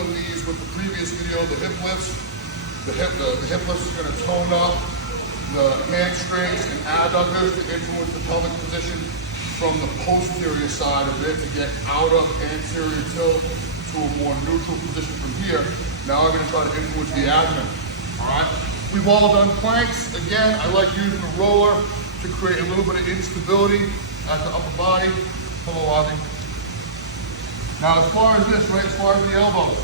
done these with the previous video, the hip lifts. The hip lifts is going to tone up the hamstrings and adductors to influence the pelvic position from the posterior side of it to get out of anterior tilt to a more neutral position from here. Now I'm going to try to influence the abdomen. All right. We've all done planks. Again, I like using a roller to create a little bit of instability at the upper body. Follow Ozzy. Now, as far as this, right, as far as the elbows,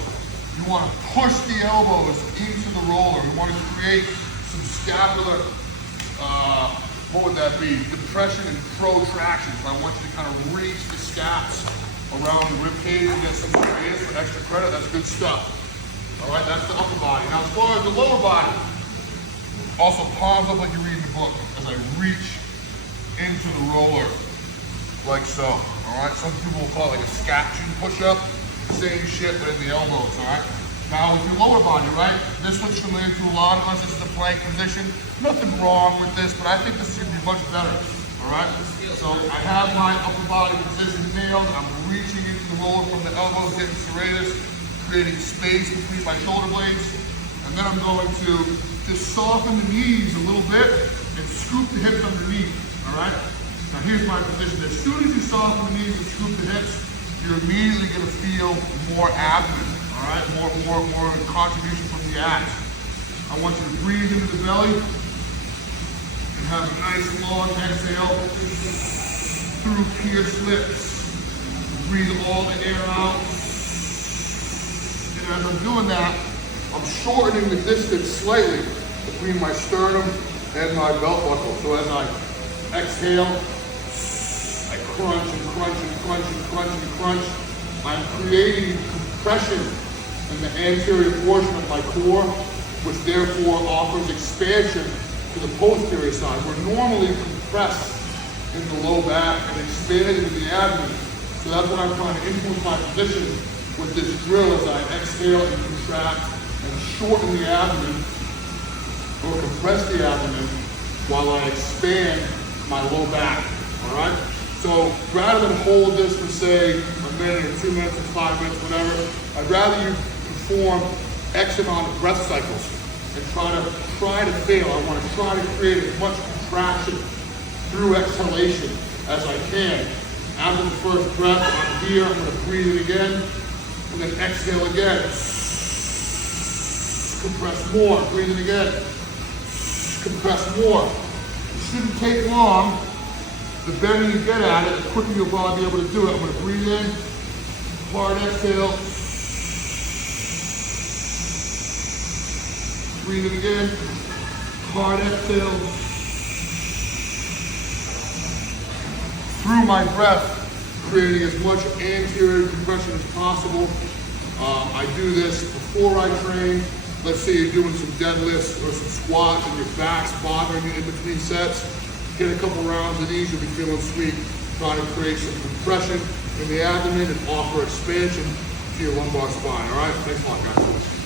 you want to push the elbows into the roller. You want to create some scapular, what would that be? Depression and protraction. So I want you to kind of reach the scaps around the rib cage and get some areas for extra credit. That's good stuff. All right, that's the upper body. Now, as far as the lower body, also palms up like you're reading the book as I reach into the roller like so. All right, some people will call it like a scaption push-up. Same shit, but in the elbows. All right. Now with your lower body, right? This looks familiar to a lot of us. This is the plank position. Nothing wrong with this, but I think this is going to be much better. All right. So I have my upper body position nailed. I'm reaching into the roller from the elbows, getting serratus, creating space between my shoulder blades, and then I'm going to just soften the knees a little bit and scoop the hips underneath. All right. Now here's my position. As soon as you soften the knees and scoop the hips, you're immediately going to feel more abdomen. All right, more contribution from the abs. I want you to breathe into the belly and have a nice long exhale through pierced lips. Breathe all the air out. And as I'm doing that, I'm shortening the distance slightly between my sternum and my belt buckle. So as I exhale, I crunch and crunch and crunch and crunch and crunch. I'm creating compression in the anterior portion of my core, which therefore offers expansion to the posterior side. We're normally compressed in the low back and expanded into the abdomen. So that's what I'm trying to influence my position with this drill as I exhale and contract and shorten the abdomen or compress the abdomen while I expand my low back. All right? So rather than hold this for say a minute or 2 minutes or 5 minutes, whatever, I'd rather you perform X amount of breath cycles and try to fail. I want to try to create as much contraction through exhalation as I can. After the first breath, I'm here, I'm going to breathe it again, and then exhale again. Compress more, breathe it again. Compress more. It shouldn't take long. The better you get at it, the quicker you'll probably be able to do it. I'm going to breathe in, hard exhale, breathe in again, hard exhale. Through my breath, creating as much anterior compression as possible. I do this before I train. Let's say you're doing some deadlifts or some squats and your back's bothering you in between sets. Get a couple rounds of these, you'll be feeling sweet. Trying to create some compression in the abdomen and offer expansion to your lumbar spine. All right, thanks a lot, guys.